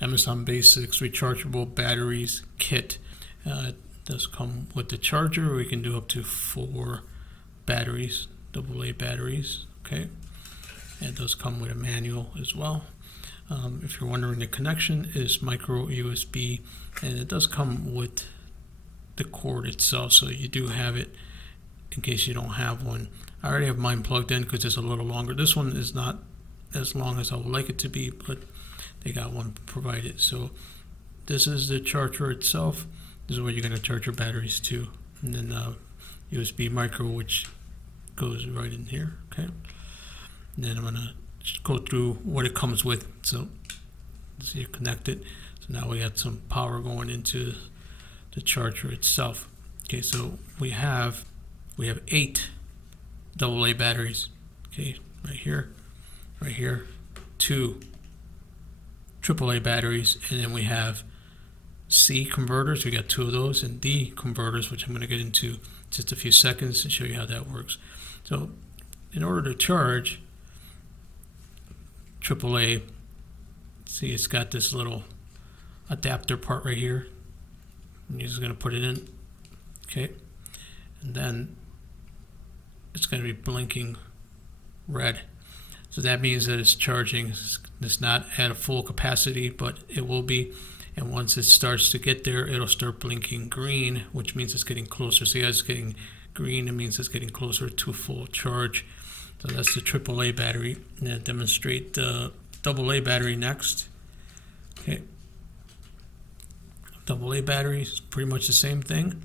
Amazon Basics Rechargeable Batteries Kit. It does come with the charger. We can do up to 4 batteries, AA batteries. Okay, and it does come with a manual as well. If you're wondering, the connection is micro USB, and it does come with the cord itself, so you do have it in case you don't have one. I already have mine plugged in because it's a little longer. This one is not as long as I would like it to be, but they got one provided. So this is the charger itself. This is where you're going to charge your batteries to, and then USB micro, which goes right in here. Okay, and then I'm going to go through what it comes with. So you're connected. So now we got some power going into the charger itself. Okay, so we have 8 AA batteries. Okay, right here, 2 AAA batteries, and then we have C converters. We got 2 of those, and D converters, which I'm going to get into just a few seconds to show you how that works. So in order to charge AAA, see, it's got this little adapter part right here. I'm just going to put it in. Okay, and then it's going to be blinking red. So that means that it's charging. It's not at a full capacity, but it will be. And once it starts to get there, it'll start blinking green, which means it's getting closer. See, as it's getting green, it means it's getting closer to full charge. So that's the AAA battery. And I'll demonstrate the AA battery next. Okay. AA battery is pretty much the same thing,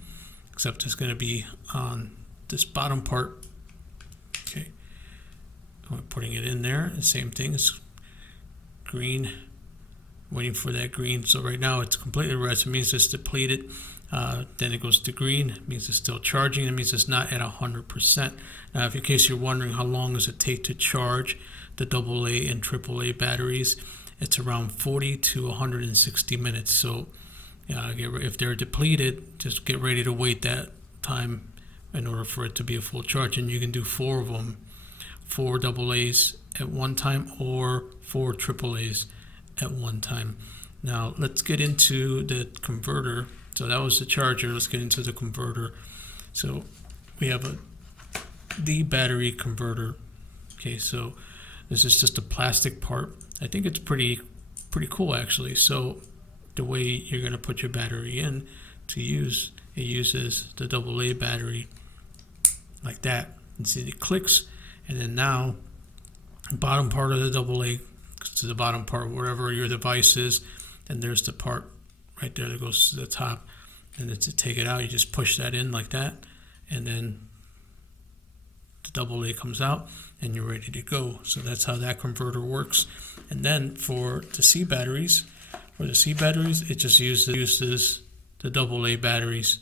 except it's going to be on this bottom part. Okay. We're putting it in there. The same thing. It's green. Waiting for that green. So right now it's completely red. So it means it's depleted. Then it goes to green. It means it's still charging. It means it's not at 100%. Now, if in case you're wondering how long does it take to charge the AA and AAA batteries, it's around 40 to 160 minutes. So if they're depleted, just get ready to wait that time in order for it to be a full charge. And you can do 4 of them, 4 AA's at one time or 4 AA's at one time. Now let's get into the converter. So that was the charger. Let's get into the converter. So we have a D battery converter. Okay, so this is just a plastic part. I think it's pretty cool actually. So the way you're going to put your battery in to use, it uses the AA battery like that. And see, it clicks, and then now the bottom part of the AA to the bottom part, wherever your device is, and there's the part right there that goes to the top. And then to take it out, you just push that in like that, and then the AA comes out, and you're ready to go. So that's how that converter works. And then for the C batteries, it just uses the AA batteries,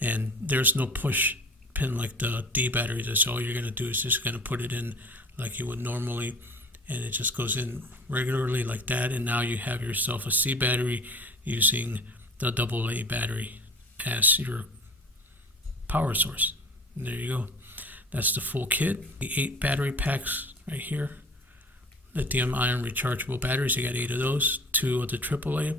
and there's no push pin like the D batteries. That's all you're going to do is just going to put it in like you would normally, and it just goes in regularly like that. And now you have yourself a C battery using the AA battery as your power source. And there you go. That's the full kit. The 8 battery packs right here. Lithium ion rechargeable batteries. You got 8 of those. 2 of the AAA.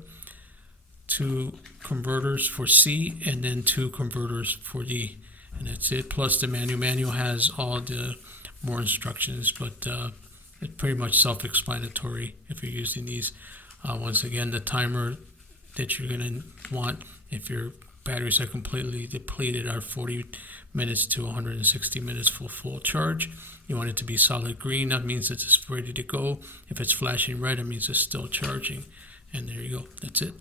2 converters for C, and then 2 converters for D. And that's it. Plus the manual. Manual has all the more instructions, but it's pretty much self-explanatory if you're using these. Once again, the timer that you're going to want if your batteries are completely depleted are 40 minutes to 160 minutes for full charge. You want it to be solid green. That means it's ready to go. If it's flashing red, it means it's still charging. And there you go. That's it.